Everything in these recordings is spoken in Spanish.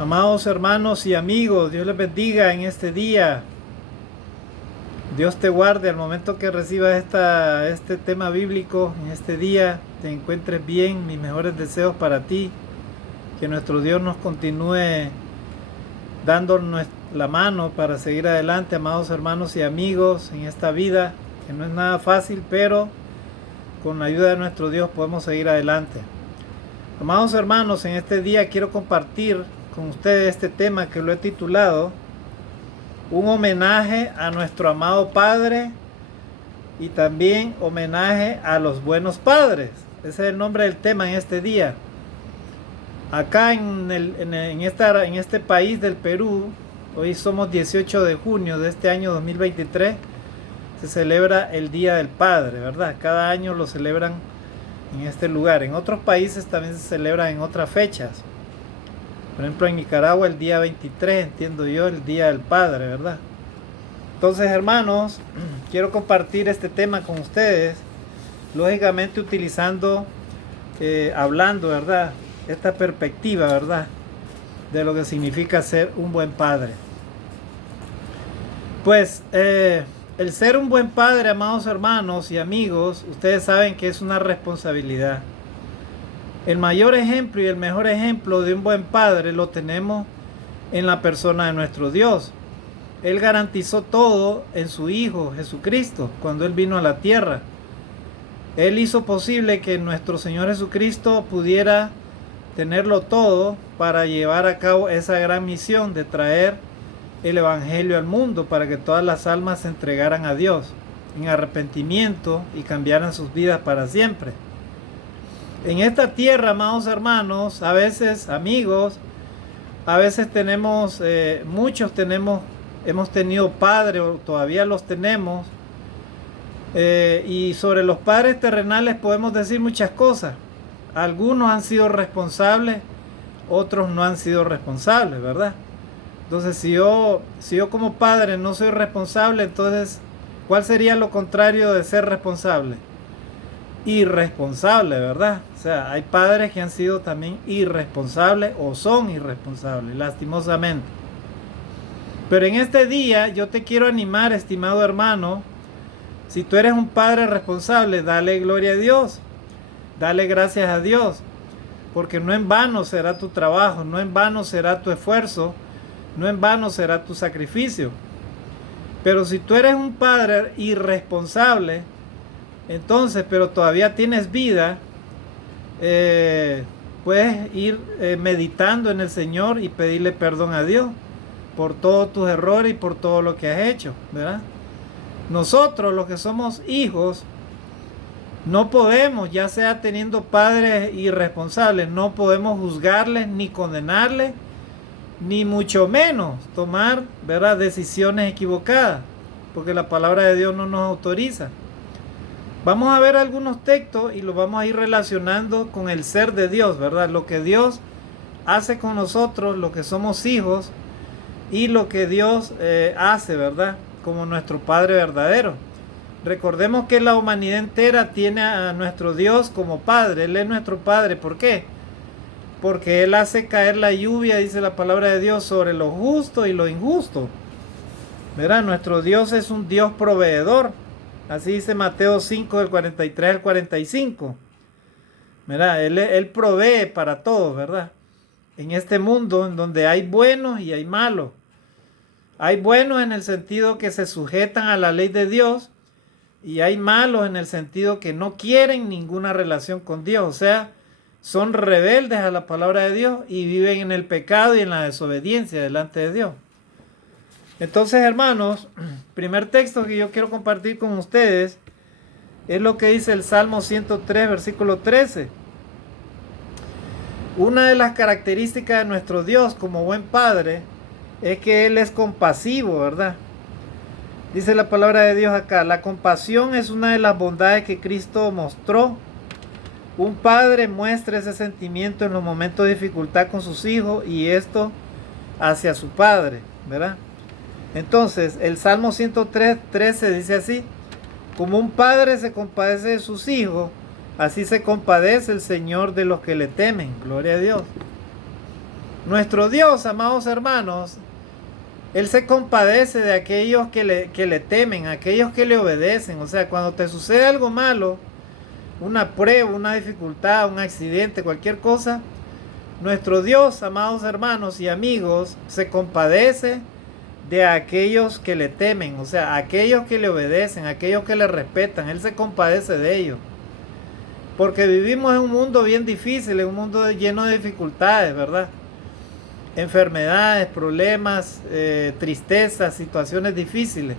Amados hermanos y amigos, Dios les bendiga en este día. Dios te guarde al momento que recibas este tema bíblico. En este día te encuentres bien. Mis mejores deseos para ti. Que nuestro Dios nos continúe dando la mano para seguir adelante, amados hermanos y amigos, en esta vida, que no es nada fácil, pero con la ayuda de nuestro Dios podemos seguir adelante. Amados hermanos, en este día quiero compartir con ustedes este tema que lo he titulado un homenaje a nuestro amado Padre y también homenaje a los buenos padres. Ese es el nombre del tema en este día. Acá en este país del Perú, hoy somos 18 de junio de este año 2023, se celebra el Día del Padre, ¿verdad? Cada año lo celebran en este lugar. En otros países también se celebra en otras fechas. Por ejemplo, en Nicaragua el día 23, entiendo yo, el Día del Padre, ¿verdad? Entonces, hermanos, quiero compartir este tema con ustedes, lógicamente utilizando, hablando, ¿verdad? Esta perspectiva, ¿verdad? De lo que significa ser un buen padre. Pues, el ser un buen padre, amados hermanos y amigos, ustedes saben que es una responsabilidad. El mayor ejemplo y el mejor ejemplo de un buen padre lo tenemos en la persona de nuestro Dios. Él garantizó todo en su Hijo Jesucristo cuando Él vino a la tierra. Él hizo posible que nuestro Señor Jesucristo pudiera tenerlo todo para llevar a cabo esa gran misión de traer el Evangelio al mundo para que todas las almas se entregaran a Dios en arrepentimiento y cambiaran sus vidas para siempre. En esta tierra, amados hermanos, a veces amigos, a veces tenemos, hemos tenido padres o todavía los tenemos, y sobre los padres terrenales podemos decir muchas cosas. Algunos han sido responsables, otros no han sido responsables, ¿verdad? Entonces, si yo como padre no soy responsable, entonces, ¿cuál sería lo contrario de ser responsable? Irresponsable, ¿verdad? O sea, hay padres que han sido también irresponsables o son irresponsables, lastimosamente. Pero en este día yo te quiero animar, estimado hermano, si tú eres un padre responsable, dale gloria a Dios, dale gracias a Dios, porque no en vano será tu trabajo, no en vano será tu esfuerzo, no en vano será tu sacrificio. Pero si tú eres un padre irresponsable, entonces, pero todavía tienes vida, puedes ir meditando en el Señor y pedirle perdón a Dios por todos tus errores y por todo lo que has hecho, ¿verdad? Nosotros, los que somos hijos, no podemos, ya sea teniendo padres irresponsables, no podemos juzgarles ni condenarles, ni mucho menos tomar, ¿verdad?, decisiones equivocadas, porque la palabra de Dios no nos autoriza. Vamos a ver algunos textos y los vamos a ir relacionando con el ser de Dios, ¿verdad? Lo que Dios hace con nosotros, lo que somos hijos y lo que Dios hace, ¿verdad? Como nuestro Padre verdadero. Recordemos que la humanidad entera tiene a nuestro Dios como Padre. Él es nuestro Padre. ¿Por qué? Porque Él hace caer la lluvia, dice la palabra de Dios, sobre lo justo y lo injusto. ¿Verdad? Nuestro Dios es un Dios proveedor. Así dice Mateo 5, del 43 al 45. ¿Verdad? Él provee para todos, ¿verdad? En este mundo en donde hay buenos y hay malos. Hay buenos en el sentido que se sujetan a la ley de Dios y hay malos en el sentido que no quieren ninguna relación con Dios. O sea, son rebeldes a la palabra de Dios y viven en el pecado y en la desobediencia delante de Dios. Entonces, hermanos, primer texto que yo quiero compartir con ustedes es lo que dice el Salmo 103, versículo 13. Una de las características de nuestro Dios como buen Padre es que Él es compasivo, ¿verdad? Dice la palabra de Dios acá, la compasión es una de las bondades que Cristo mostró. Un padre muestra ese sentimiento en los momentos de dificultad con sus hijos y esto hacia su padre, ¿verdad? Entonces, el Salmo 103, 13 dice así: como un padre se compadece de sus hijos, así se compadece el Señor de los que le temen. Gloria a Dios. Nuestro Dios, amados hermanos, Él se compadece de aquellos que le temen, aquellos que le obedecen. O sea, cuando te sucede algo malo, una prueba, una dificultad, un accidente, cualquier cosa, nuestro Dios, amados hermanos y amigos, se compadece de aquellos que le temen, o sea, aquellos que le obedecen, aquellos que le respetan. Él se compadece de ellos. Porque vivimos en un mundo bien difícil, en un mundo lleno de dificultades, ¿verdad? Enfermedades, problemas, tristezas, situaciones difíciles.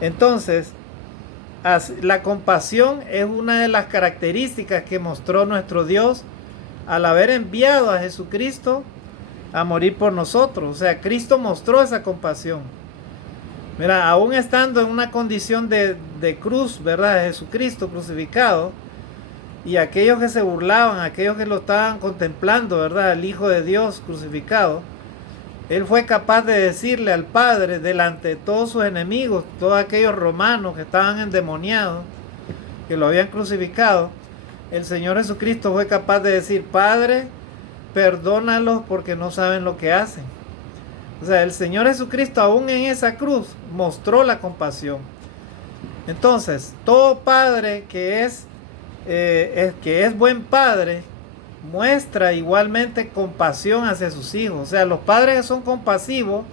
Entonces, la compasión es una de las características que mostró nuestro Dios al haber enviado a Jesucristo a morir por nosotros. O sea, Cristo mostró esa compasión. Mira, aún estando en una condición de cruz, ¿verdad? Jesucristo crucificado, y aquellos que se burlaban, aquellos que lo estaban contemplando, ¿verdad? El Hijo de Dios crucificado, Él fue capaz de decirle al Padre, delante de todos sus enemigos, todos aquellos romanos que estaban endemoniados, que lo habían crucificado, el Señor Jesucristo fue capaz de decir: Padre, perdónalos porque no saben lo que hacen. O sea, el Señor Jesucristo aún en esa cruz mostró la compasión. Entonces, todo padre que es buen padre, muestra igualmente compasión hacia sus hijos. O sea, los padres que son compasivos,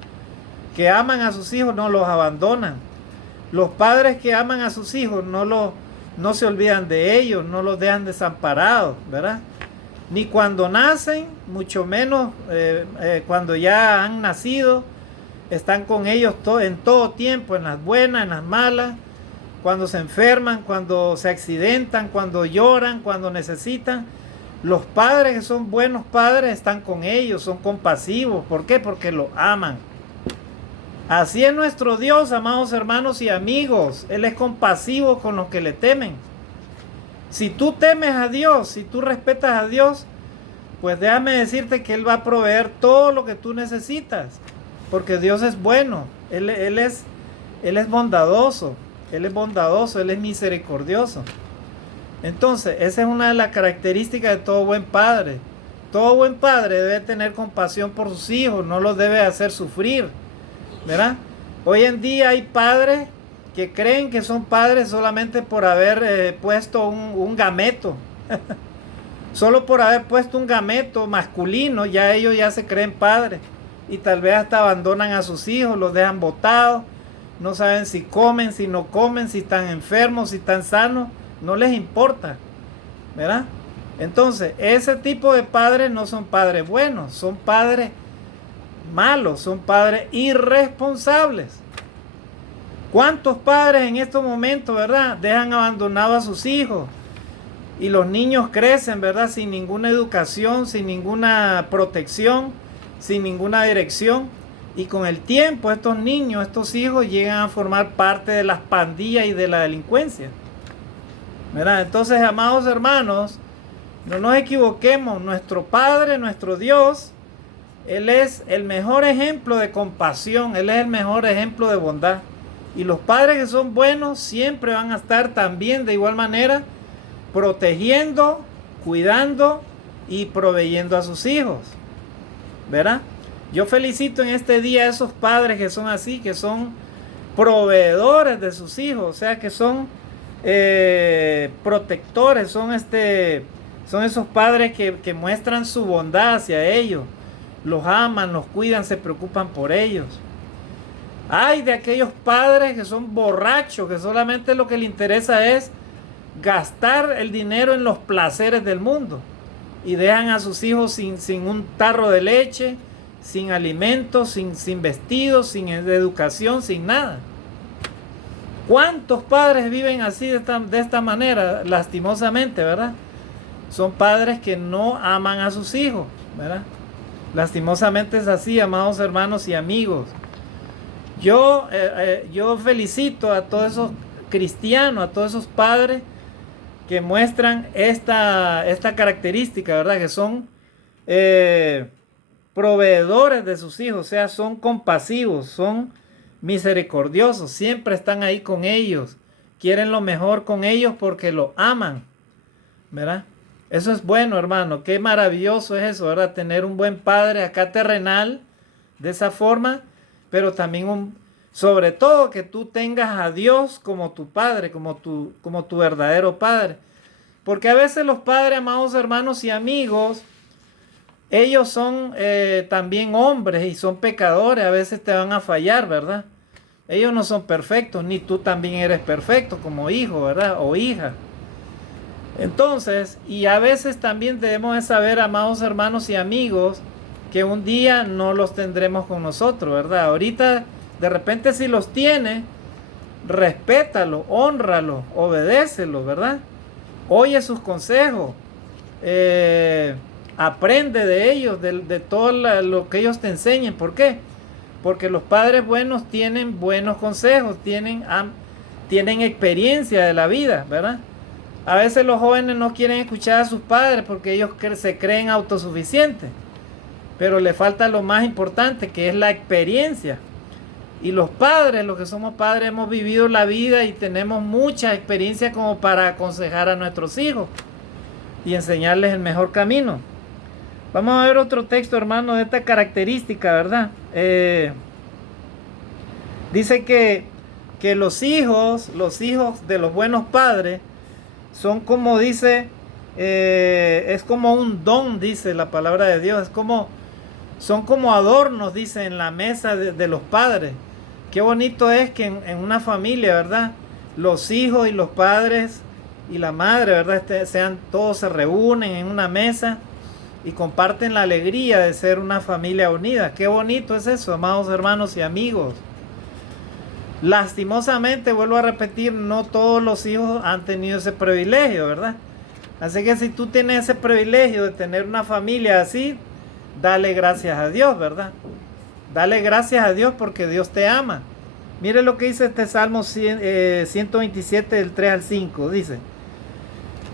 que aman a sus hijos, no los abandonan. Los padres que aman a sus hijos no se olvidan de ellos, no los dejan desamparados, ¿verdad? Ni cuando nacen, mucho menos cuando ya han nacido, están con ellos en todo tiempo, en las buenas, en las malas, cuando se enferman, cuando se accidentan, cuando lloran, cuando necesitan. Los padres que son buenos padres están con ellos, son compasivos. ¿Por qué? Porque los aman. Así es nuestro Dios, amados hermanos y amigos. Él es compasivo con los que le temen. Si tú temes a Dios, si tú respetas a Dios, pues déjame decirte que Él va a proveer todo lo que tú necesitas. Porque Dios es bueno, Él es bondadoso. Él es bondadoso, Él es misericordioso. Entonces, esa es una de las características de todo buen padre. Todo buen padre debe tener compasión por sus hijos, no los debe hacer sufrir, ¿verdad? Hoy en día hay padres que creen que son padres solamente por haber puesto un gameto. Solo por haber puesto un gameto masculino, ya ellos ya se creen padres. Y tal vez hasta abandonan a sus hijos, los dejan botados. No saben si comen, si no comen, si están enfermos, si están sanos. No les importa, ¿verdad? Entonces, ese tipo de padres no son padres buenos, son padres malos, son padres irresponsables. ¿Cuántos padres en estos momentos, verdad, dejan abandonados a sus hijos? Y los niños crecen, ¿verdad? Sin ninguna educación, sin ninguna protección, sin ninguna dirección. Y con el tiempo estos niños, estos hijos llegan a formar parte de las pandillas y de la delincuencia, ¿verdad? Entonces, amados hermanos, no nos equivoquemos. Nuestro Padre, nuestro Dios, Él es el mejor ejemplo de compasión. Él es el mejor ejemplo de bondad. Y los padres que son buenos siempre van a estar también de igual manera protegiendo, cuidando y proveyendo a sus hijos, ¿verdad? Yo felicito en este día a esos padres que son así, que son proveedores de sus hijos, o sea, que son protectores, son esos padres que muestran su bondad hacia ellos, los aman, los cuidan, se preocupan por ellos. Ay de aquellos padres que son borrachos, que solamente lo que les interesa es gastar el dinero en los placeres del mundo y dejan a sus hijos sin un tarro de leche, sin alimentos, sin vestidos, sin educación, sin nada. ¿Cuántos padres viven así de esta manera? Lastimosamente, ¿verdad? Son padres que no aman a sus hijos, ¿verdad? Lastimosamente es así, amados hermanos y amigos. Yo felicito a todos esos cristianos, a todos esos padres que muestran esta característica, ¿verdad? Que son proveedores de sus hijos, o sea, son compasivos, son misericordiosos, siempre están ahí con ellos, quieren lo mejor con ellos porque lo aman, ¿verdad? Eso es bueno, hermano. Qué maravilloso es eso, ¿verdad? Tener un buen padre acá terrenal de esa forma, pero también sobre todo que tú tengas a Dios como tu padre, como tu verdadero padre. Porque a veces los padres, amados hermanos y amigos, ellos son también hombres y son pecadores, a veces te van a fallar, ¿verdad? Ellos no son perfectos, ni tú también eres perfecto como hijo, ¿verdad? O hija. Entonces, y a veces también debemos de saber, amados hermanos y amigos, que un día no los tendremos con nosotros, ¿verdad? Ahorita, de repente si los tiene, respétalo, hónralo, obedécelo, ¿verdad? Oye sus consejos, aprende de ellos, de todo lo que ellos te enseñen. ¿Por qué? Porque los padres buenos tienen buenos consejos, tienen experiencia de la vida, ¿verdad? A veces los jóvenes no quieren escuchar a sus padres porque ellos se creen autosuficientes, pero le falta lo más importante, que es la experiencia. Y los padres, los que somos padres, hemos vivido la vida y tenemos mucha experiencia como para aconsejar a nuestros hijos y enseñarles el mejor camino. Vamos a ver otro texto, hermano, de esta característica, ¿verdad? Dice que los hijos de los buenos padres son como dice, es como un don, dice la palabra de Dios, son como adornos, dice, en la mesa de los padres. Qué bonito es que en una familia, ¿verdad? Los hijos y los padres y la madre, ¿verdad? Todos se reúnen en una mesa y comparten la alegría de ser una familia unida. Qué bonito es eso, amados hermanos y amigos. Lastimosamente, vuelvo a repetir, no todos los hijos han tenido ese privilegio, ¿verdad? Así que si tú tienes ese privilegio de tener una familia así, dale gracias a Dios, ¿verdad? Dale gracias a Dios porque Dios te ama. Mire lo que dice este Salmo 127 del 3 al 5. Dice: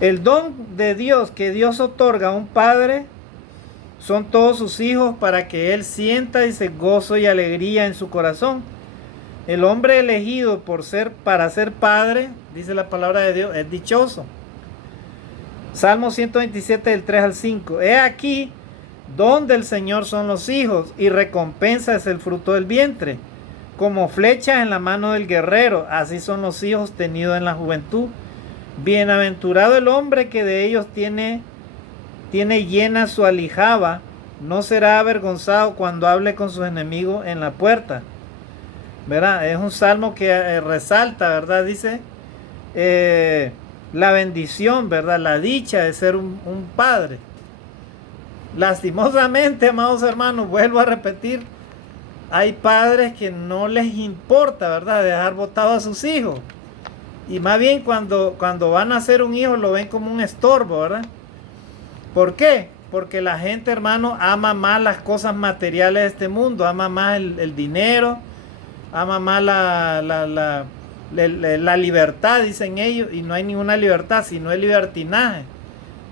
el don de Dios que Dios otorga a un padre son todos sus hijos, para que él sienta, dice, gozo y alegría en su corazón. El hombre elegido para ser padre, dice la palabra de Dios, es dichoso. Salmo 127 del 3 al 5. He aquí, don del Señor son los hijos, y recompensa es el fruto del vientre. Como flechas en la mano del guerrero, así son los hijos tenidos en la juventud. Bienaventurado el hombre que de ellos tiene llena su aljaba, no será avergonzado cuando hable con sus enemigos en la puerta. ¿Verdad? Es un salmo que resalta, ¿verdad? Dice la bendición, ¿verdad? La dicha de ser un padre. Lastimosamente, amados hermanos, vuelvo a repetir, hay padres que no les importa, ¿verdad?, dejar botado a sus hijos. Y más bien cuando van a hacer un hijo lo ven como un estorbo, ¿verdad? ¿Por qué? Porque la gente, hermano, ama más las cosas materiales de este mundo, ama más el dinero, ama más la libertad, dicen ellos, y no hay ninguna libertad, sino el libertinaje.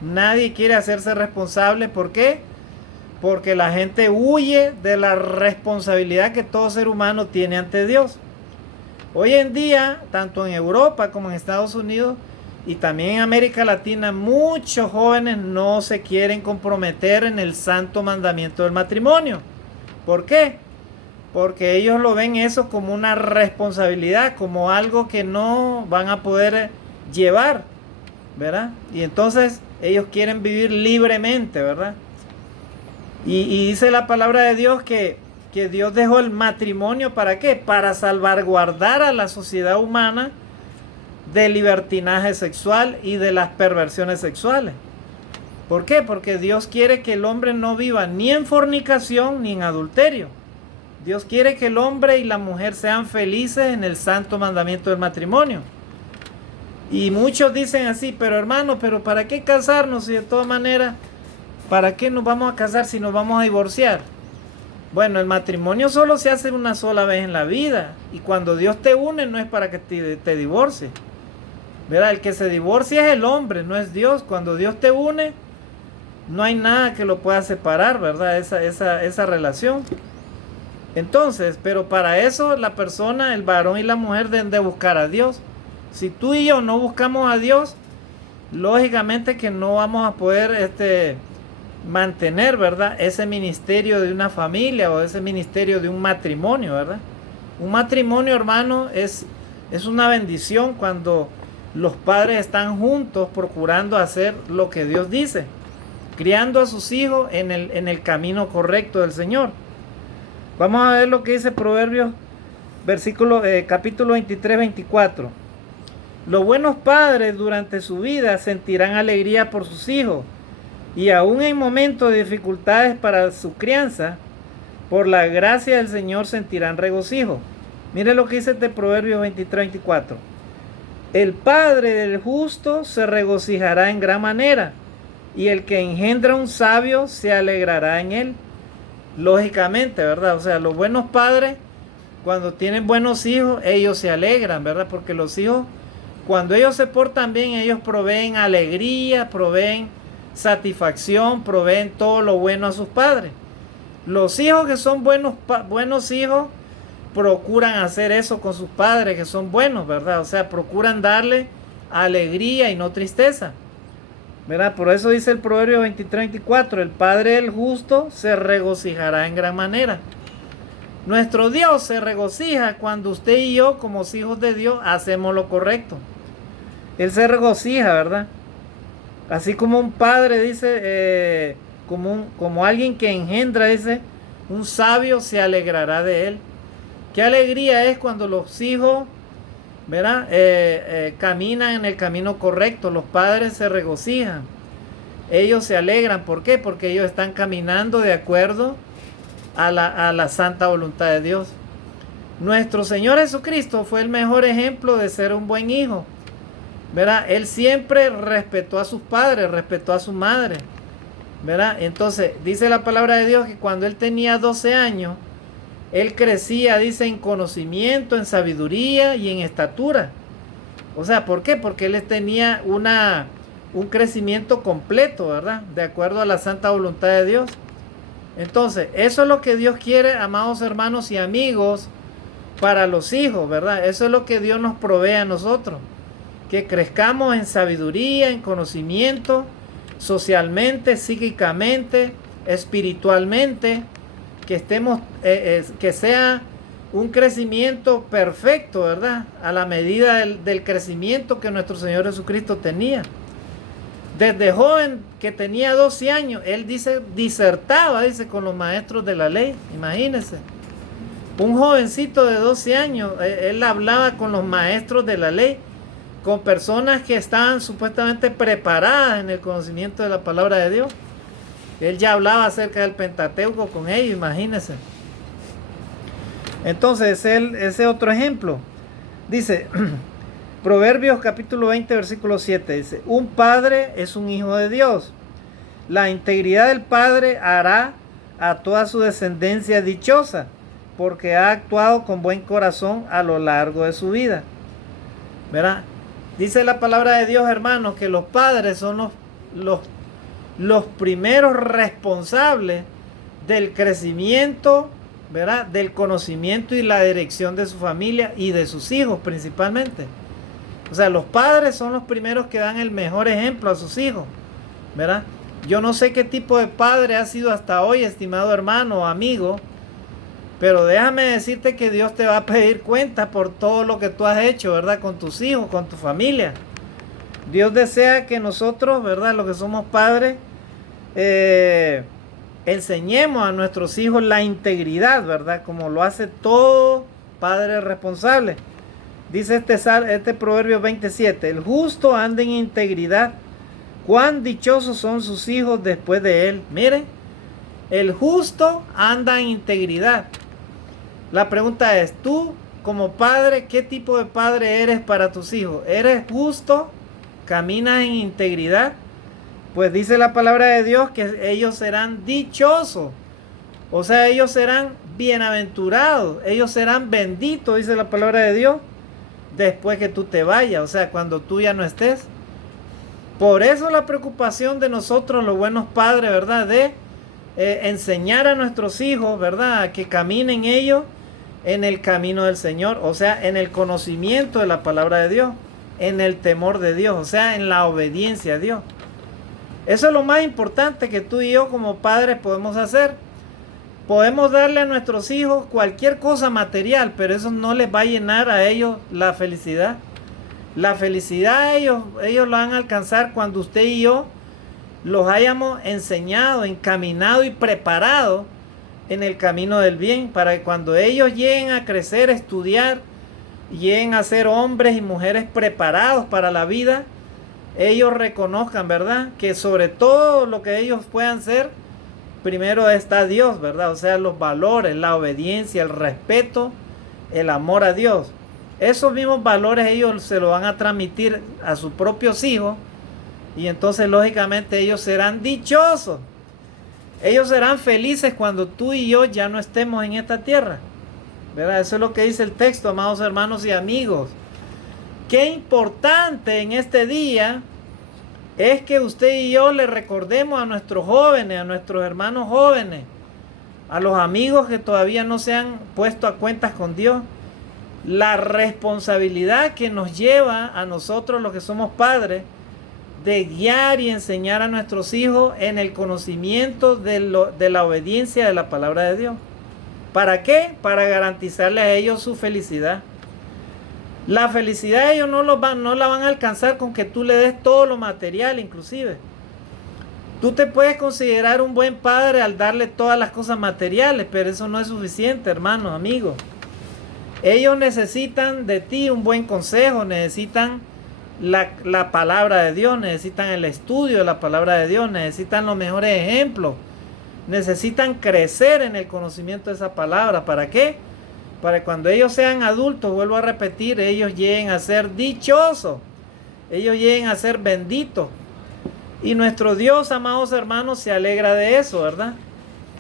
Nadie quiere hacerse responsable. ¿Por qué? Porque la gente huye de la responsabilidad que todo ser humano tiene ante Dios. Hoy en día, tanto en Europa como en Estados Unidos y también en América Latina, muchos jóvenes no se quieren comprometer en el santo mandamiento del matrimonio. ¿Por qué? Porque ellos lo ven eso como una responsabilidad, como algo que no van a poder llevar, ¿verdad? Y entonces ellos quieren vivir libremente, ¿verdad? Y dice la palabra de Dios que Dios dejó el matrimonio, ¿para qué? Para salvaguardar a la sociedad humana del libertinaje sexual y de las perversiones sexuales. ¿Por qué? Porque Dios quiere que el hombre no viva ni en fornicación ni en adulterio. Dios quiere que el hombre y la mujer sean felices en el santo mandamiento del matrimonio. Y muchos dicen así: pero hermano, ¿pero para qué casarnos si de todas maneras, para qué nos vamos a casar si nos vamos a divorciar? Bueno, el matrimonio solo se hace una sola vez en la vida, y cuando Dios te une no es para que te divorcies, ¿verdad? El que se divorcia es el hombre, no es Dios. Cuando Dios te une, no hay nada que lo pueda separar, ¿verdad? Esa relación. Entonces, pero para eso la persona, el varón y la mujer, deben de buscar a Dios. Si tú y yo no buscamos a Dios, lógicamente que no vamos a poder mantener, ¿verdad?, ese ministerio de una familia o ese ministerio de un matrimonio, ¿verdad? Un matrimonio, hermano, es una bendición cuando los padres están juntos procurando hacer lo que Dios dice, criando a sus hijos en el camino correcto del Señor. Vamos a ver lo que dice Proverbios, capítulo 23, 24. Los buenos padres durante su vida sentirán alegría por sus hijos, y aún en momentos de dificultades para su crianza, por la gracia del Señor sentirán regocijo. Mire lo que dice este Proverbios 23, 24. El padre del justo se regocijará en gran manera, y el que engendra un sabio se alegrará en él. Lógicamente, ¿verdad? O sea, los buenos padres, cuando tienen buenos hijos, ellos se alegran, ¿verdad? Porque los hijos, cuando ellos se portan bien, ellos proveen alegría, proveen satisfacción, proveen todo lo bueno a sus padres. Los hijos que son buenos hijos procuran hacer eso con sus padres que son buenos, ¿verdad? O sea, procuran darle alegría y no tristeza, ¿verdad? Por eso dice el Proverbio 23-24, el padre del justo se regocijará en gran manera. Nuestro Dios se regocija cuando usted y yo, como hijos de Dios, hacemos lo correcto. Él se regocija, ¿verdad? Así como un padre dice, como alguien que engendra, dice, un sabio se alegrará de él. Qué alegría es cuando los hijos, ¿verdad?, caminan en el camino correcto. Los padres se regocijan, ellos se alegran. ¿Por qué? Porque ellos están caminando de acuerdo a la santa voluntad de Dios. Nuestro Señor Jesucristo fue el mejor ejemplo de ser un buen hijo, ¿verdad? Él siempre respetó a sus padres, respetó a su madre, ¿verdad? Entonces dice la palabra de Dios que cuando él tenía 12 años, él crecía, dice, en conocimiento, en sabiduría y en estatura. O sea, ¿por qué? Porque él tenía un crecimiento completo, ¿verdad?, de acuerdo a la santa voluntad de Dios. Entonces, eso es lo que Dios quiere, amados hermanos y amigos, para los hijos, ¿verdad? Eso es lo que Dios nos provee a nosotros. Que crezcamos en sabiduría, en conocimiento, socialmente, psíquicamente, espiritualmente, que estemos, que sea un crecimiento perfecto, ¿verdad?, a la medida del crecimiento que nuestro Señor Jesucristo tenía. Desde joven, que tenía 12 años, él disertaba, con los maestros de la ley. Imagínense, un jovencito de 12 años, él hablaba con los maestros de la ley, con personas que estaban supuestamente preparadas en el conocimiento de la palabra de Dios. Él ya hablaba acerca del Pentateuco con ellos, imagínense. Entonces, ese otro ejemplo. Dice, Proverbios capítulo 20, versículo 7, dice, un padre es un hijo de Dios. La integridad del padre hará a toda su descendencia dichosa, porque ha actuado con buen corazón a lo largo de su vida. ¿Verdad? Dice la palabra de Dios, hermanos, que los padres son los primeros responsables del crecimiento, ¿verdad?, del conocimiento y la dirección de su familia y de sus hijos principalmente. O sea, los padres son los primeros que dan el mejor ejemplo a sus hijos, ¿verdad? Yo no sé qué tipo de padre has sido hasta hoy, estimado hermano o amigo, pero déjame decirte que Dios te va a pedir cuenta por todo lo que tú has hecho, ¿verdad?, con tus hijos, con tu familia. Dios desea que nosotros, ¿verdad?, los que somos padres, enseñemos a nuestros hijos la integridad, ¿verdad?, como lo hace todo padre responsable. Dice este Proverbio 27, el justo anda en integridad, cuán dichosos son sus hijos después de él. Mire, el justo anda en integridad. La pregunta es, tú como padre, ¿qué tipo de padre eres para tus hijos? ¿Eres justo? ¿Caminas en integridad? Pues dice la palabra de Dios que ellos serán dichosos. O sea, ellos serán bienaventurados, ellos serán benditos, dice la palabra de Dios, después que tú te vayas, o sea, cuando tú ya no estés. Por eso la preocupación de nosotros, los buenos padres, ¿verdad?, de enseñar a nuestros hijos, ¿verdad?, a que caminen ellos en el camino del Señor, o sea, en el conocimiento de la palabra de Dios, en el temor de Dios, o sea, en la obediencia a Dios. Eso es lo más importante que tú y yo como padres podemos hacer. Podemos darle a nuestros hijos cualquier cosa material, pero eso no les va a llenar a ellos la felicidad. La felicidad ellos lo van a alcanzar cuando usted y yo los hayamos enseñado, encaminado y preparado en el camino del bien, para que cuando ellos lleguen a crecer, estudiar, lleguen a ser hombres y mujeres preparados para la vida, ellos reconozcan, ¿verdad?, que sobre todo lo que ellos puedan ser, primero está Dios, ¿verdad? O sea, los valores, la obediencia, el respeto, el amor a Dios. Esos mismos valores ellos se lo van a transmitir a sus propios hijos, y entonces lógicamente ellos serán dichosos. Ellos serán felices cuando tú y yo ya no estemos en esta tierra, ¿verdad? Eso es lo que dice el texto, amados hermanos y amigos. Qué importante en este día es que usted y yo le recordemos a nuestros jóvenes, a nuestros hermanos jóvenes, a los amigos que todavía no se han puesto a cuentas con Dios, la responsabilidad que nos lleva a nosotros los que somos padres de guiar y enseñar a nuestros hijos en el conocimiento de la obediencia de la palabra de Dios. ¿Para qué? Para garantizarles a ellos su felicidad. La felicidad ellos no la van a alcanzar con que tú le des todo lo material, inclusive. Tú te puedes considerar un buen padre al darle todas las cosas materiales, pero eso no es suficiente, hermanos, amigos. Ellos necesitan de ti un buen consejo, necesitan la palabra de Dios, necesitan el estudio de la palabra de Dios, necesitan los mejores ejemplos, necesitan crecer en el conocimiento de esa palabra. ¿Para qué? Para que cuando ellos sean adultos, vuelvo a repetir, ellos lleguen a ser dichosos, ellos lleguen a ser benditos. Y nuestro Dios, amados hermanos, se alegra de eso, ¿verdad?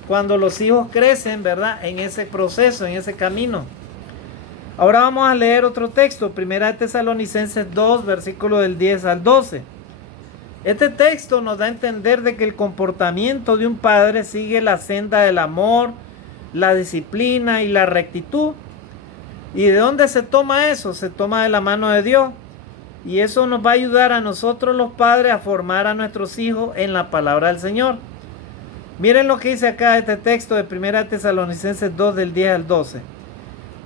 Cuando los hijos crecen, ¿verdad?, en ese proceso, en ese camino. Ahora vamos a leer otro texto, 1 Tesalonicenses 2, versículo del 10 al 12. Este texto nos da a entender de que el comportamiento de un padre sigue la senda del amor, la disciplina y la rectitud. ¿Y de dónde se toma eso? Se toma de la mano de Dios. Y eso nos va a ayudar a nosotros los padres a formar a nuestros hijos en la palabra del Señor. Miren lo que dice acá este texto de 1 Tesalonicenses 2 del 10 al 12.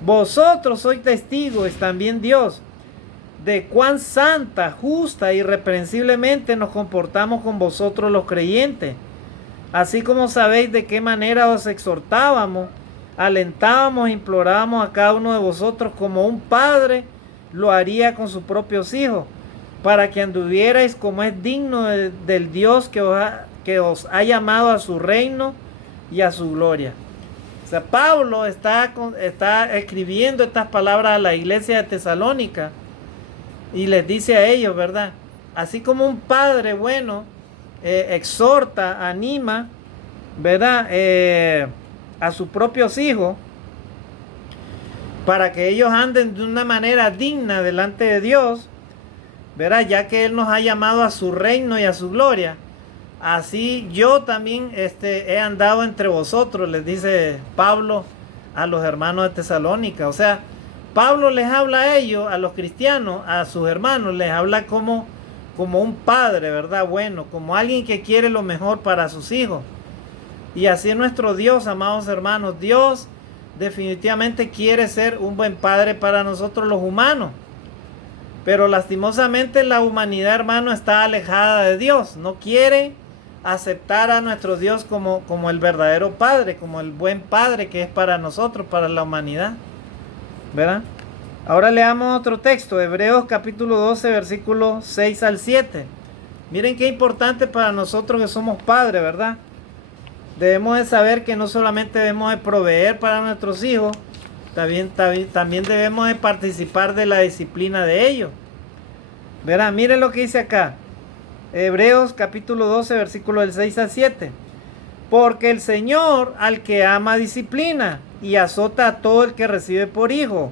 Vosotros sois testigos, también Dios, de cuán santa, justa y irreprensiblemente nos comportamos con vosotros los creyentes, así como sabéis de qué manera os exhortábamos, alentábamos e implorábamos a cada uno de vosotros como un padre lo haría con sus propios hijos, para que anduvierais como es digno del Dios que os ha llamado a su reino y a su gloria. O sea, Pablo está escribiendo estas palabras a la iglesia de Tesalónica y les dice a ellos, ¿verdad? Así como un padre bueno exhorta, anima, ¿verdad?, a sus propios hijos para que ellos anden de una manera digna delante de Dios, ¿verdad?, ya que Él nos ha llamado a su reino y a su gloria. Así yo también he andado entre vosotros, les dice Pablo a los hermanos de Tesalónica. O sea, Pablo les habla a ellos, a los cristianos, a sus hermanos, les habla como un padre, ¿verdad?, bueno, como alguien que quiere lo mejor para sus hijos. Y así es nuestro Dios, amados hermanos. Dios definitivamente quiere ser un buen padre para nosotros los humanos. Pero lastimosamente la humanidad, hermano, está alejada de Dios. No quiere aceptar a nuestro Dios como el verdadero Padre, como el buen Padre que es para nosotros, para la humanidad, ¿verdad? Ahora leamos otro texto, Hebreos capítulo 12, versículos 6 al 7. Miren qué importante para nosotros que somos padres, ¿verdad? Debemos de saber que no solamente debemos de proveer para nuestros hijos, también debemos de participar de la disciplina de ellos, ¿verdad? Miren lo que dice acá. Hebreos capítulo 12, versículo del 6 al 7. Porque el Señor al que ama disciplina y azota a todo el que recibe por hijo.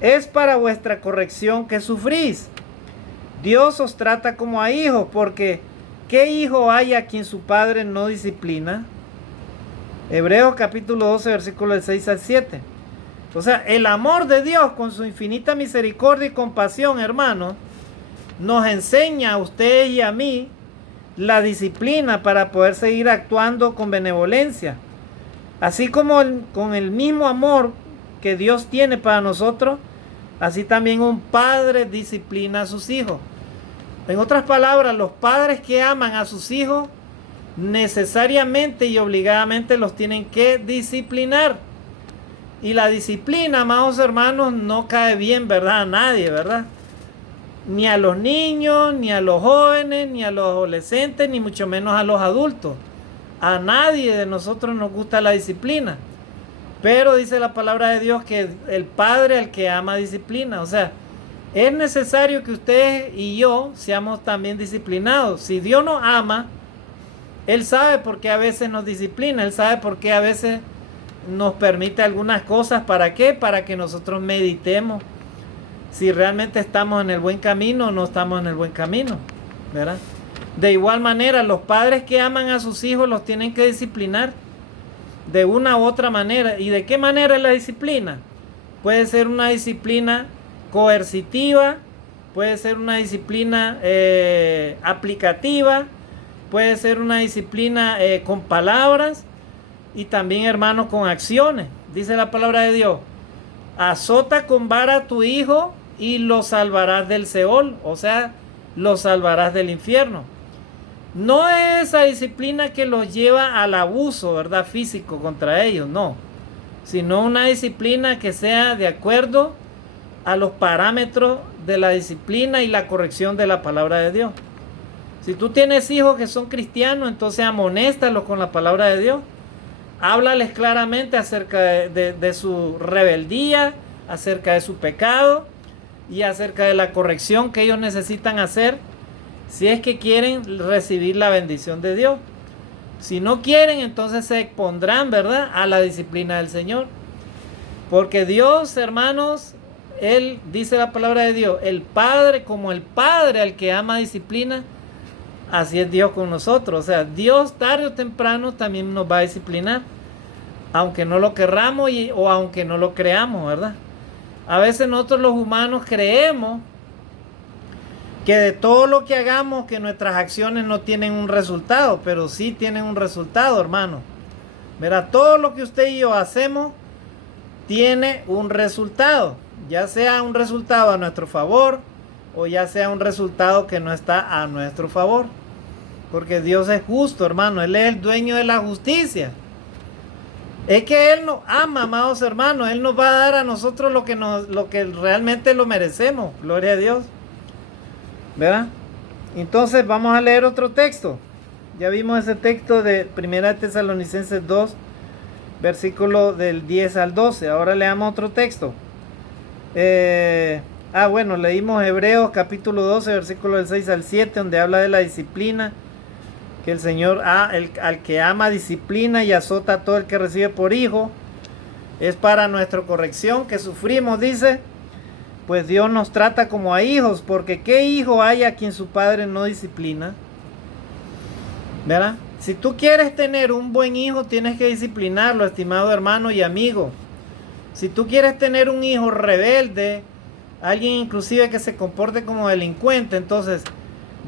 Es para vuestra corrección que sufrís. Dios os trata como a hijos, porque ¿qué hijo hay a quien su padre no disciplina? Hebreos capítulo 12, versículo del 6 al 7. O sea, el amor de Dios con su infinita misericordia y compasión, hermanos, nos enseña a ustedes y a mí la disciplina para poder seguir actuando con benevolencia. Así como con el mismo amor que Dios tiene para nosotros, así también un padre disciplina a sus hijos. En otras palabras, los padres que aman a sus hijos necesariamente y obligadamente los tienen que disciplinar. Y la disciplina, amados hermanos, no cae bien, ¿verdad? A nadie, ¿verdad? Ni a los niños, ni a los jóvenes, ni a los adolescentes, ni mucho menos a los adultos. A nadie de nosotros nos gusta la disciplina. Pero dice la palabra de Dios que el Padre al que ama disciplina. O sea, es necesario que ustedes y yo seamos también disciplinados. Si Dios nos ama, Él sabe por qué a veces nos disciplina. Él sabe por qué a veces nos permite algunas cosas. ¿Para qué? Para que nosotros meditemos si realmente estamos en el buen camino o no estamos en el buen camino, ¿verdad? De igual manera, los padres que aman a sus hijos los tienen que disciplinar de una u otra manera. ¿Y de qué manera es la disciplina? Puede ser una disciplina coercitiva, puede ser una disciplina aplicativa, puede ser una disciplina con palabras y también, hermanos, con acciones. Dice la palabra de Dios: azota con vara a tu hijo y lo salvarás del Seol, o sea, lo salvarás del infierno. No es esa disciplina que los lleva al abuso, ¿verdad?, físico contra ellos, no, sino una disciplina que sea de acuerdo a los parámetros de la disciplina y la corrección de la palabra de Dios. Si tú tienes hijos que son cristianos, entonces amonéstalos con la palabra de Dios. Háblales claramente acerca de su rebeldía, acerca de su pecado y acerca de la corrección que ellos necesitan hacer si es que quieren recibir la bendición de Dios. Si no quieren, entonces se expondrán, ¿verdad?, a la disciplina del Señor. Porque Dios, hermanos, Él, dice la palabra de Dios, el Padre, como el Padre al que ama disciplina, así es Dios con nosotros. O sea, Dios tarde o temprano también nos va a disciplinar, aunque no lo querramos o aunque no lo creamos, ¿verdad? A veces nosotros los humanos creemos que de todo lo que hagamos, que nuestras acciones no tienen un resultado, pero sí tienen un resultado, hermano. Verá, todo lo que usted y yo hacemos tiene un resultado, ya sea un resultado a nuestro favor o ya sea un resultado que no está a nuestro favor. Porque Dios es justo, hermano. Él es el dueño de la justicia. Es que Él nos ama, amados hermanos. Él nos va a dar a nosotros lo que realmente lo merecemos. Gloria a Dios. ¿Verdad? Entonces vamos a leer otro texto. Ya vimos ese texto de 1 Tesalonicenses 2, versículo del 10 al 12. Ahora leamos otro texto. Bueno, leímos Hebreos capítulo 12, versículo del 6 al 7, donde habla de la disciplina, que el Señor al que ama disciplina y azota a todo el que recibe por hijo. Es para nuestra corrección que sufrimos, dice. Pues Dios nos trata como a hijos, porque ¿qué hijo hay a quien su padre no disciplina? ¿Verdad? Si tú quieres tener un buen hijo, tienes que disciplinarlo, estimado hermano y amigo. Si tú quieres tener un hijo rebelde, alguien inclusive que se comporte como delincuente, entonces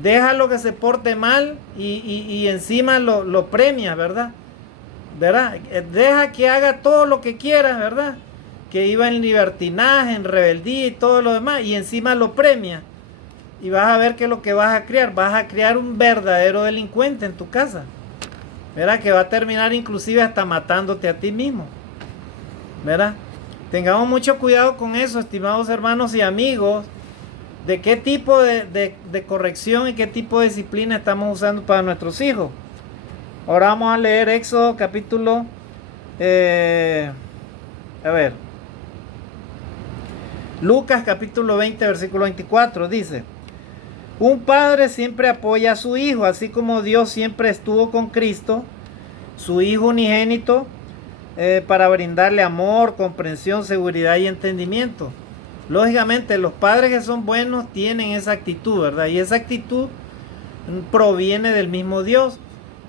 déjalo que se porte mal y encima lo premias, ¿verdad? Deja que haga todo lo que quiera, ¿verdad? Que iba en libertinaje, en rebeldía y todo lo demás, y encima lo premia. Y vas a ver que lo que vas a crear un verdadero delincuente en tu casa, ¿verdad? Que va a terminar inclusive hasta matándote a ti mismo, ¿verdad? Tengamos mucho cuidado con eso, estimados hermanos y amigos, de qué tipo de corrección y qué tipo de disciplina estamos usando para nuestros hijos. Ahora vamos a leer Éxodo capítulo, Lucas capítulo 20, versículo 24, dice: un padre siempre apoya a su hijo, así como Dios siempre estuvo con Cristo, su Hijo unigénito, para brindarle amor, comprensión, seguridad y entendimiento. Lógicamente, los padres que son buenos tienen esa actitud, ¿verdad? Y esa actitud proviene del mismo Dios.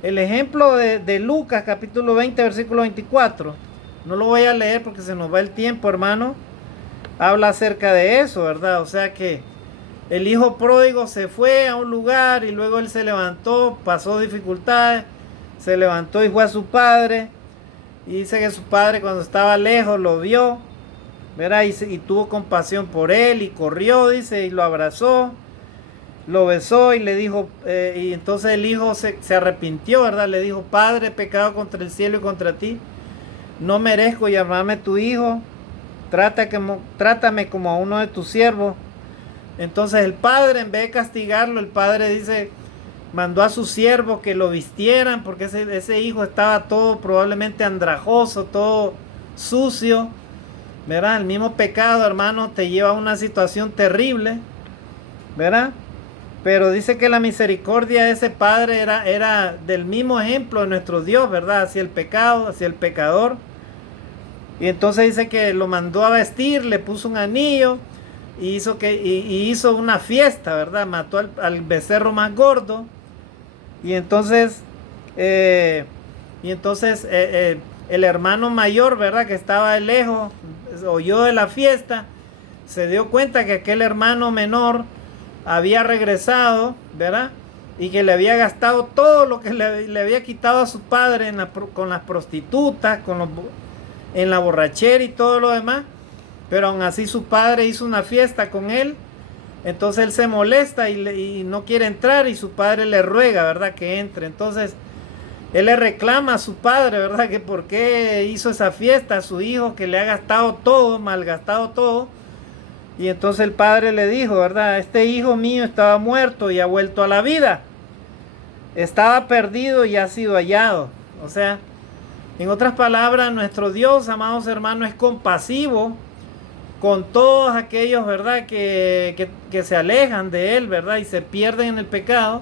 El ejemplo de Lucas capítulo 20, versículo 24, No lo voy a leer porque se nos va el tiempo, hermano. Habla acerca de eso, ¿verdad? O sea que el hijo pródigo se fue a un lugar y luego él se levantó, pasó dificultades, se levantó y fue a su padre. Y dice que su padre cuando estaba lejos lo vio, ¿verdad? Y tuvo compasión por él y corrió, dice, y lo abrazó, lo besó y le dijo, y entonces el hijo se arrepintió, ¿verdad? Le dijo, Padre, he pecado contra el cielo y contra ti, no merezco llamarme tu hijo, trátame como a uno de tus siervos. Entonces el padre, en vez de castigarlo, el padre dice, mandó a sus siervos que lo vistieran, porque ese hijo estaba todo probablemente andrajoso, todo sucio, ¿verdad? El mismo pecado, hermano, te lleva a una situación terrible, ¿verdad? Pero dice que la misericordia de ese padre era del mismo ejemplo de nuestro Dios, ¿verdad? Hacia el pecado, hacia el pecador. Y entonces dice que lo mandó a vestir, le puso un anillo y hizo una fiesta, ¿verdad? Mató al becerro más gordo. Y entonces, el hermano mayor, ¿verdad? Que estaba de lejos, oyó de la fiesta, se dio cuenta que aquel hermano menor había regresado, ¿verdad? Y que le había gastado todo lo que le había quitado a su padre con las prostitutas, en la borrachera y todo lo demás. Pero aún así su padre hizo una fiesta con él. Entonces él se molesta y no quiere entrar y su padre le ruega, ¿verdad? Que entre. Entonces él le reclama a su padre, ¿verdad? Que por qué hizo esa fiesta a su hijo, que le ha gastado todo, malgastado todo. Y entonces el padre le dijo, ¿verdad? Este hijo mío estaba muerto y ha vuelto a la vida. Estaba perdido y ha sido hallado. O sea, en otras palabras, nuestro Dios, amados hermanos, es compasivo con todos aquellos, ¿verdad? Que se alejan de Él, ¿verdad? Y se pierden en el pecado.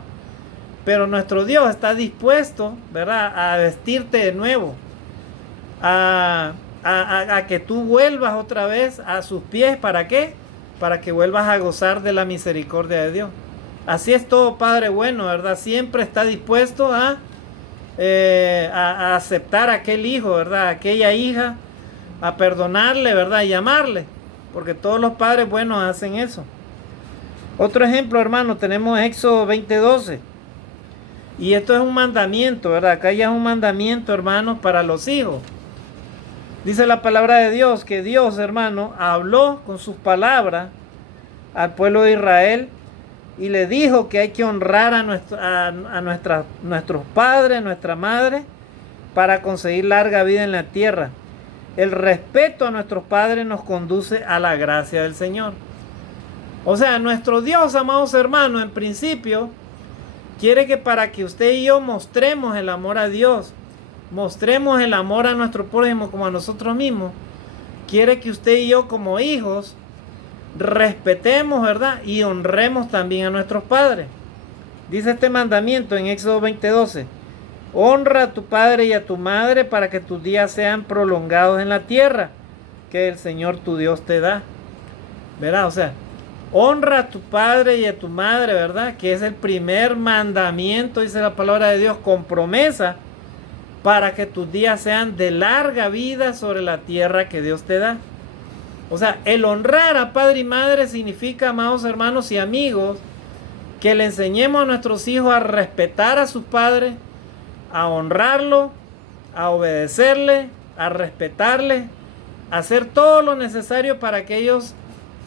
Pero nuestro Dios está dispuesto, ¿verdad? A vestirte de nuevo. A que tú vuelvas otra vez a sus pies. ¿Para qué? Para que vuelvas a gozar de la misericordia de Dios. Así es todo Padre bueno, ¿verdad? Siempre está dispuesto a aceptar a aquel hijo, ¿verdad? A aquella hija, a perdonarle, ¿verdad? Y amarle. Porque todos los padres buenos hacen eso. Otro ejemplo, hermano, tenemos Éxodo 20:12. Y esto es un mandamiento, ¿verdad? Acá ya es un mandamiento, hermanos, para los hijos. Dice la palabra de Dios que Dios, hermano, habló con sus palabras al pueblo de Israel y le dijo que hay que honrar a nuestros padres, nuestra madre, para conseguir larga vida en la tierra. El respeto a nuestros padres nos conduce a la gracia del Señor. O sea, nuestro Dios, amados hermanos, en principio, quiere que para que usted y yo mostremos el amor a Dios, mostremos el amor a nuestro prójimo como a nosotros mismos, quiere que usted y yo como hijos respetemos, ¿verdad? Y honremos también a nuestros padres. Dice este mandamiento en Éxodo 20:12. Honra a tu padre y a tu madre para que tus días sean prolongados en la tierra que el Señor tu Dios te da. ¿Verdad? O sea, honra a tu padre y a tu madre, ¿verdad? Que es el primer mandamiento, dice la palabra de Dios, con promesa, para que tus días sean de larga vida sobre la tierra que Dios te da. O sea, el honrar a padre y madre significa, amados hermanos y amigos, que le enseñemos a nuestros hijos a respetar a sus padres, a honrarlo, a obedecerle, a respetarle, a hacer todo lo necesario para que ellos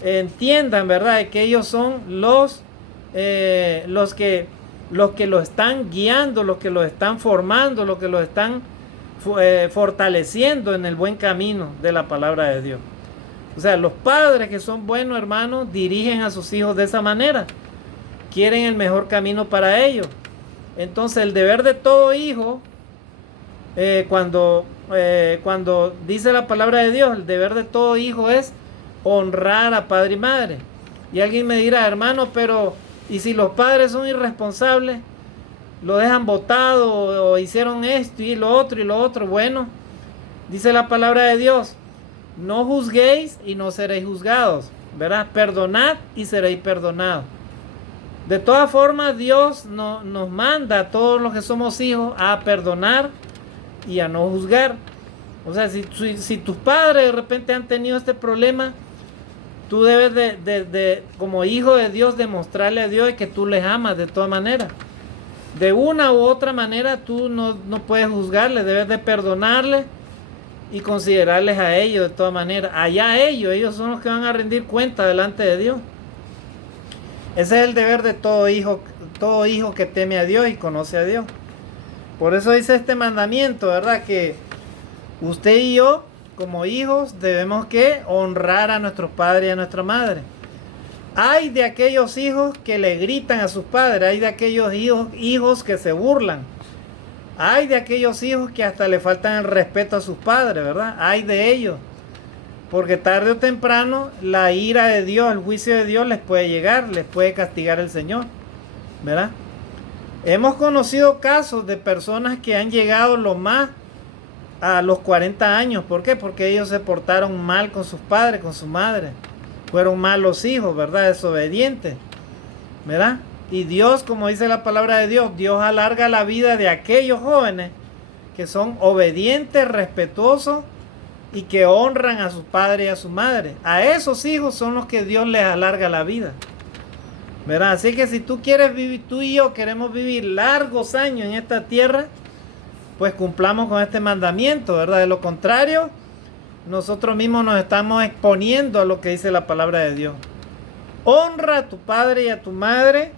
entiendan, ¿verdad? Que ellos son los que lo están guiando, los que lo están formando, los que lo están fortaleciendo en el buen camino de la palabra de Dios. O sea, los padres que son buenos, hermanos, dirigen a sus hijos de esa manera. Quieren el mejor camino para ellos. Entonces, el deber de todo hijo, cuando dice la palabra de Dios, el deber de todo hijo es honrar a padre y madre. Y alguien me dirá, hermano, pero ¿y si los padres son irresponsables? Lo dejan botado o hicieron esto y lo otro. Bueno, dice la palabra de Dios, no juzguéis y no seréis juzgados, ¿verdad? Perdonad y seréis perdonados. De todas formas, Dios nos manda a todos los que somos hijos a perdonar y a no juzgar. O sea, si tus padres de repente han tenido este problema, tú debes como hijo de Dios, demostrarle a Dios que tú les amas de todas maneras. De una u otra manera tú no puedes juzgarles, debes de perdonarles y considerarles a ellos de todas maneras. Allá ellos son los que van a rendir cuenta delante de Dios. Ese es el deber de todo hijo que teme a Dios y conoce a Dios. Por eso dice este mandamiento, ¿verdad? Que usted y yo, como hijos, debemos que honrar a nuestros padres y a nuestra madre. Hay de aquellos hijos que le gritan a sus padres, hay de aquellos hijos que se burlan, hay de aquellos hijos que hasta le faltan el respeto a sus padres, ¿verdad? Hay de ellos, porque tarde o temprano la ira de Dios, el juicio de Dios les puede llegar, les puede castigar el Señor, ¿verdad? Hemos conocido casos de personas que han llegado lo más a los 40 años. ¿Por qué? Porque ellos se portaron mal con sus padres, con su madre. Fueron malos hijos, ¿verdad? Desobedientes, ¿verdad? Y Dios, como dice la palabra de Dios, Dios alarga la vida de aquellos jóvenes que son obedientes, respetuosos y que honran a su padre y a su madre. A esos hijos son los que Dios les alarga la vida, ¿verdad? Así que si tú quieres vivir, tú y yo queremos vivir largos años en esta tierra, pues cumplamos con este mandamiento, ¿verdad? De lo contrario, nosotros mismos nos estamos exponiendo a lo que dice la palabra de Dios. Honra a tu padre y a tu madre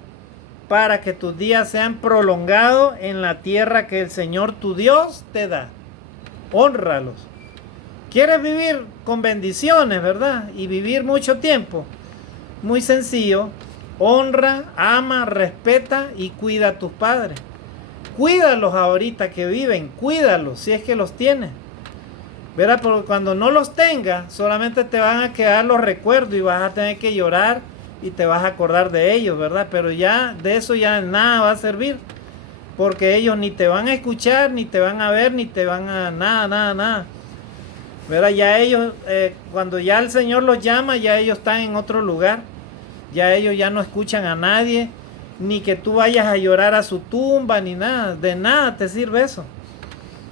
para que tus días sean prolongados en la tierra que el Señor tu Dios te da. Hónralos. ¿Quieres vivir con bendiciones, verdad? Y vivir mucho tiempo. Muy sencillo. Honra, ama, respeta y cuida a tus padres. Cuídalos ahorita que viven, cuídalos si es que los tienes. Verá, porque cuando no los tengas, solamente te van a quedar los recuerdos y vas a tener que llorar y te vas a acordar de ellos, ¿verdad? Pero ya de eso ya nada va a servir, porque ellos ni te van a escuchar, ni te van a ver, ni te van a nada. ¿Verdad? Ya ellos, cuando ya el Señor los llama, ya ellos están en otro lugar. Ya ellos ya no escuchan a nadie, ni que tú vayas a llorar a su tumba, ni nada. De nada te sirve eso,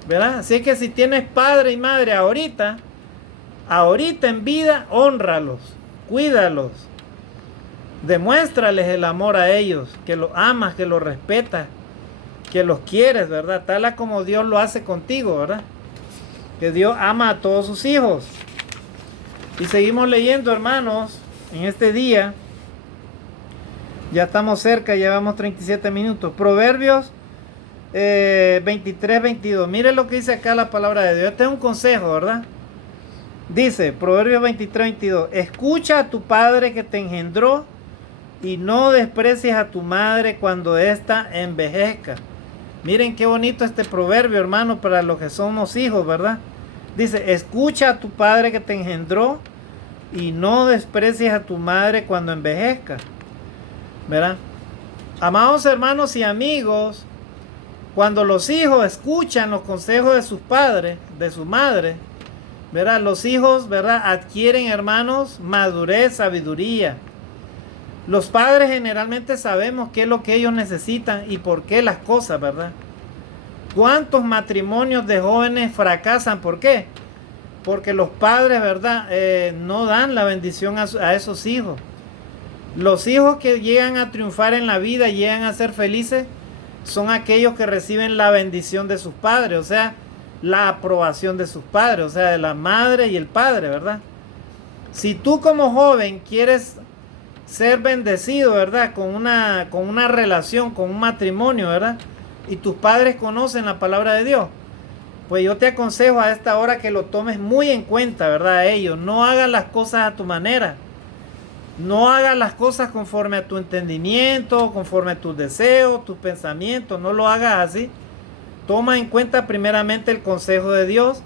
¿verdad? Así que si tienes padre y madre ahorita en vida, hónralos, cuídalos, demuéstrales el amor a ellos, que los amas, que los respetas, que los quieres, ¿verdad? Tal como Dios lo hace contigo, ¿verdad? Que Dios ama a todos sus hijos. Y seguimos leyendo, hermanos, en este día. Ya estamos cerca, llevamos 37 minutos. Proverbios 23, 22. Mire lo que dice acá la palabra de Dios. Este es un consejo, ¿verdad? Dice, Proverbios 23, 22. Escucha a tu padre que te engendró y no desprecies a tu madre cuando ésta envejezca. Miren qué bonito este proverbio, hermano, para los que somos hijos, ¿verdad? Dice, escucha a tu padre que te engendró y no desprecies a tu madre cuando envejezca, ¿verdad? Amados hermanos y amigos, cuando los hijos escuchan los consejos de sus padres, de su madre, ¿verdad? Los hijos, ¿verdad? Adquieren, hermanos, madurez, sabiduría. Los padres generalmente sabemos qué es lo que ellos necesitan y por qué las cosas, ¿verdad? ¿Cuántos matrimonios de jóvenes fracasan? ¿Por qué? Porque los padres, ¿verdad? No dan la bendición a esos hijos. Los hijos que llegan a triunfar en la vida, llegan a ser felices, son aquellos que reciben la bendición de sus padres, o sea, la aprobación de sus padres, o sea, de la madre y el padre, ¿verdad? Si tú como joven quieres ser bendecido, ¿verdad? Con una relación, con un matrimonio, ¿verdad? Y tus padres conocen la palabra de Dios, pues yo te aconsejo a esta hora que lo tomes muy en cuenta, ¿verdad? A ellos, no hagas las cosas a tu manera. No hagas las cosas conforme a tu entendimiento, conforme a tus deseos, tus pensamientos. No lo hagas así. Toma en cuenta primeramente el consejo de Dios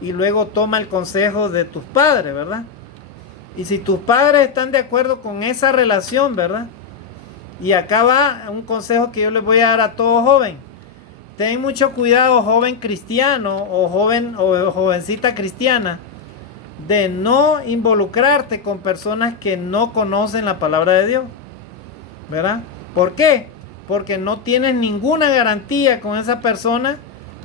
y luego toma el consejo de tus padres, ¿verdad? Y si tus padres están de acuerdo con esa relación, ¿verdad? Y acá va un consejo que yo les voy a dar a todo joven. Ten mucho cuidado, joven cristiano o jovencita cristiana, de no involucrarte con personas que no conocen la palabra de Dios, ¿verdad? ¿Por qué? Porque no tienes ninguna garantía con esa persona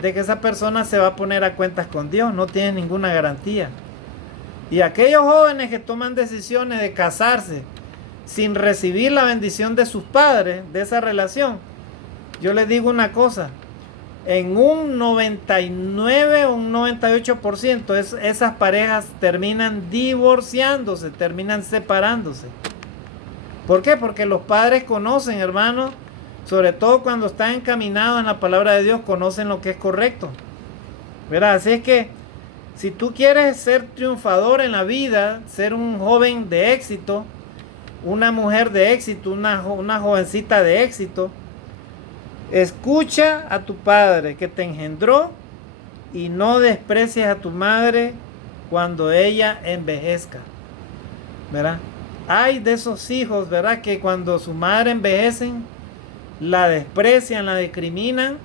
de que esa persona se va a poner a cuentas con Dios. No tiene ninguna garantía. Y aquellos jóvenes que toman decisiones de casarse sin recibir la bendición de sus padres, de esa relación, yo les digo una cosa, en un 99 o un 98% esas parejas terminan divorciándose, terminan separándose. ¿Por qué? Porque los padres conocen, hermanos, sobre todo cuando están encaminados en la palabra de Dios, conocen lo que es correcto, ¿verdad? Así es que si tú quieres ser triunfador en la vida, ser un joven de éxito, una mujer de éxito, una jovencita de éxito, escucha a tu padre que te engendró y no desprecies a tu madre cuando ella envejezca, ¿verdad? Hay de esos hijos, ¿verdad?, que cuando su madre envejecen, la desprecian, la discriminan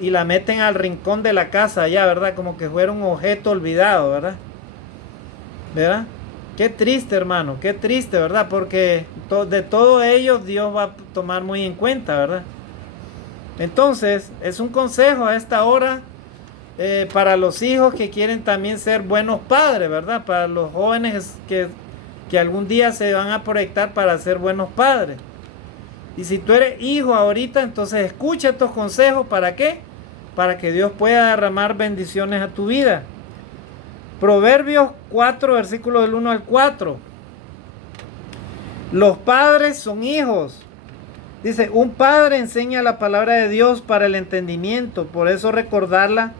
y la meten al rincón de la casa allá, ¿verdad? Como que fuera un objeto olvidado, ¿verdad? ¿Verdad? Qué triste, hermano, qué triste, ¿verdad? Porque de todo ello Dios va a tomar muy en cuenta, ¿verdad? Entonces, es un consejo a esta hora para los hijos que quieren también ser buenos padres, ¿verdad? Para los jóvenes que algún día se van a proyectar para ser buenos padres. Y si tú eres hijo ahorita, entonces escucha estos consejos. ¿Para qué? Para que Dios pueda derramar bendiciones a tu vida. Proverbios 4, versículos del 1 al 4. Los padres son hijos. Dice, un padre enseña la palabra de Dios para el entendimiento. Por eso recordarla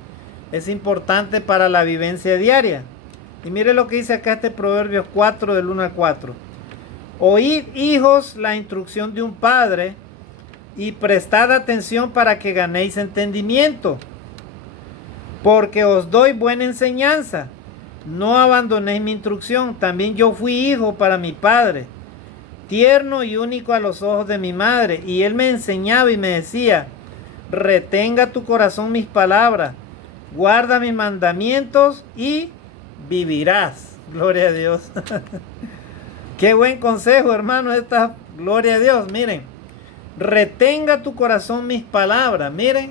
es importante para la vivencia diaria. Y mire lo que dice acá este Proverbios 4, del 1 al 4. Oíd, hijos, la instrucción de un padre, y prestad atención para que ganéis entendimiento. Porque os doy buena enseñanza. No abandonéis mi instrucción. También yo fui hijo para mi padre, tierno y único a los ojos de mi madre. Y él me enseñaba y me decía, retenga tu corazón mis palabras, guarda mis mandamientos y vivirás. Gloria a Dios. Qué buen consejo, hermano, esta, gloria a Dios. Miren, retenga tu corazón mis palabras. Miren,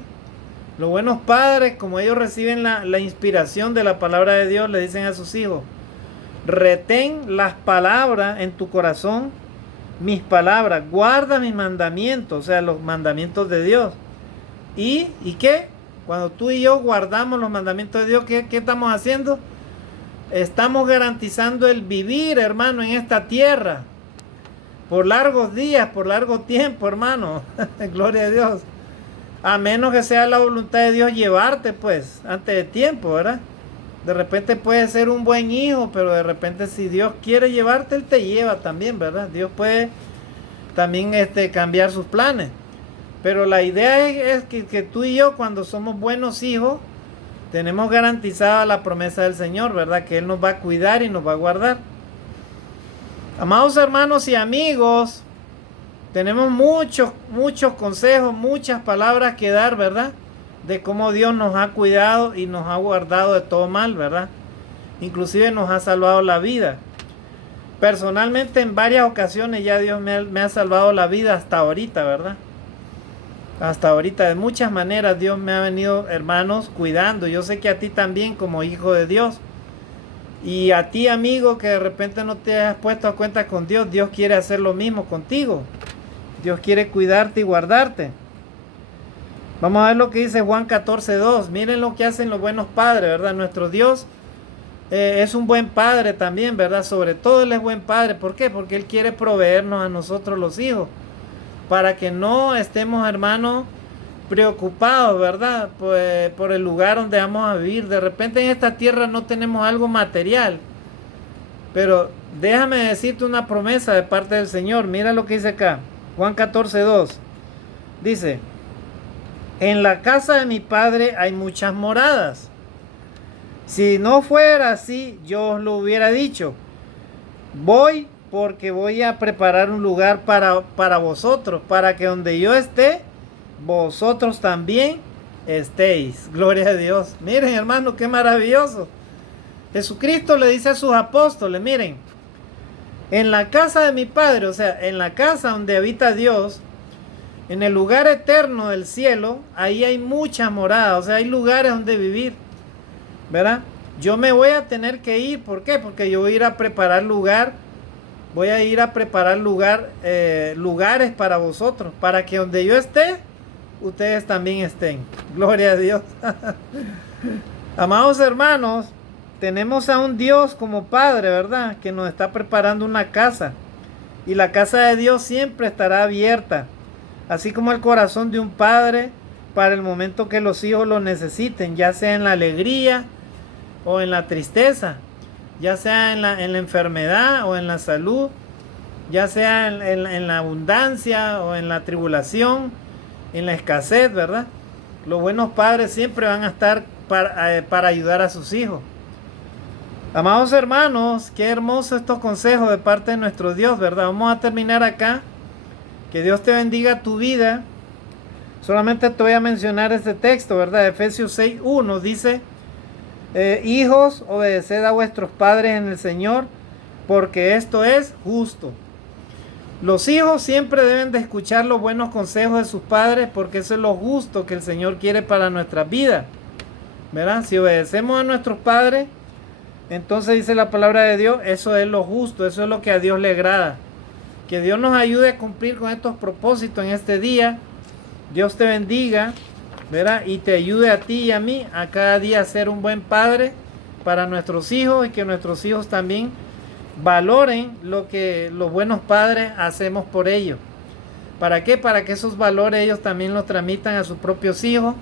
los buenos padres, como ellos reciben la inspiración de la palabra de Dios, le dicen a sus hijos, retén las palabras en tu corazón, mis palabras, guarda mis mandamientos, o sea, los mandamientos de Dios. ¿Y qué? Cuando tú y yo guardamos los mandamientos de Dios, ¿qué estamos haciendo? Estamos garantizando el vivir, hermano, en esta tierra por largos días, por largo tiempo, hermano. Gloria a Dios. A menos que sea la voluntad de Dios llevarte, pues, antes de tiempo, ¿verdad? De repente puede ser un buen hijo, pero de repente si Dios quiere llevarte, Él te lleva también, ¿verdad? Dios puede también cambiar sus planes. Pero la idea es que tú y yo, cuando somos buenos hijos, tenemos garantizada la promesa del Señor, ¿verdad? Que Él nos va a cuidar y nos va a guardar. Amados hermanos y amigos, tenemos muchos consejos, muchas palabras que dar, ¿verdad? De cómo Dios nos ha cuidado y nos ha guardado de todo mal, ¿verdad? Inclusive nos ha salvado la vida. Personalmente, en varias ocasiones ya Dios me ha salvado la vida hasta ahorita, ¿verdad? Hasta ahorita, de muchas maneras Dios me ha venido, hermanos, cuidando. Yo sé que a ti también, como hijo de Dios. Y a ti, amigo, que de repente no te has puesto a cuenta con Dios, Dios quiere hacer lo mismo contigo. Dios quiere cuidarte y guardarte. Vamos a ver lo que dice Juan 14:2. Miren lo que hacen los buenos padres, ¿verdad? Nuestro Dios es un buen padre también, ¿verdad? Sobre todo Él es buen padre. ¿Por qué? Porque Él quiere proveernos a nosotros los hijos, para que no estemos, hermanos, preocupados, ¿verdad? Pues, por el lugar donde vamos a vivir. De repente en esta tierra no tenemos algo material, pero déjame decirte una promesa de parte del Señor. Mira lo que dice acá, Juan 14:2. Dice, en la casa de mi Padre hay muchas moradas. Si no fuera así, yo os lo hubiera dicho. Voy porque voy a preparar un lugar para vosotros, para que donde yo esté, vosotros también estéis. Gloria a Dios. Miren, hermano, qué maravilloso. Jesucristo le dice a sus apóstoles, miren, en la casa de mi Padre, o sea, en la casa donde habita Dios, En el lugar eterno del cielo, ahí hay muchas moradas, o sea, hay lugares donde vivir, ¿verdad? Yo me voy a tener que ir, ¿por qué? Porque yo voy a ir a preparar lugar, lugares para vosotros, para que donde yo esté, ustedes también estén. Gloria a Dios. Amados hermanos, tenemos a un Dios como Padre, ¿verdad? Que nos está preparando una casa. Y la casa de Dios siempre estará abierta. Así como el corazón de un padre para el momento que los hijos lo necesiten, ya sea en la alegría o en la tristeza, ya sea en la enfermedad o en la salud, ya sea en la abundancia o en la tribulación, en la escasez, ¿verdad? Los buenos padres siempre van a estar para ayudar a sus hijos. Amados hermanos, qué hermosos estos consejos de parte de nuestro Dios, ¿verdad? Vamos a terminar acá. Que Dios te bendiga tu vida. Solamente te voy a mencionar este texto, ¿verdad? Efesios 6:1 dice: hijos, obedeced a vuestros padres en el Señor, porque esto es justo. Los hijos siempre deben de escuchar los buenos consejos de sus padres, porque eso es lo justo que el Señor quiere para nuestras vidas, ¿verdad? Si obedecemos a nuestros padres, entonces dice la palabra de Dios, eso es lo justo, eso es lo que a Dios le agrada. Que Dios nos ayude a cumplir con estos propósitos en este día. Dios te bendiga, ¿verdad? Y te ayude a ti y a mí a cada día ser un buen padre para nuestros hijos, y que nuestros hijos también valoren lo que los buenos padres hacemos por ellos. ¿Para qué? Para que esos valores ellos también los transmitan a sus propios hijos,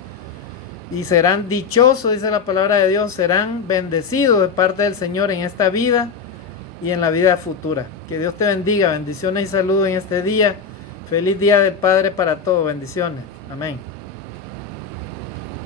y serán dichosos, dice la palabra de Dios, serán bendecidos de parte del Señor en esta vida y en la vida futura. Que Dios te bendiga, bendiciones y saludos en este día. Feliz día del Padre para todos, bendiciones. Amén.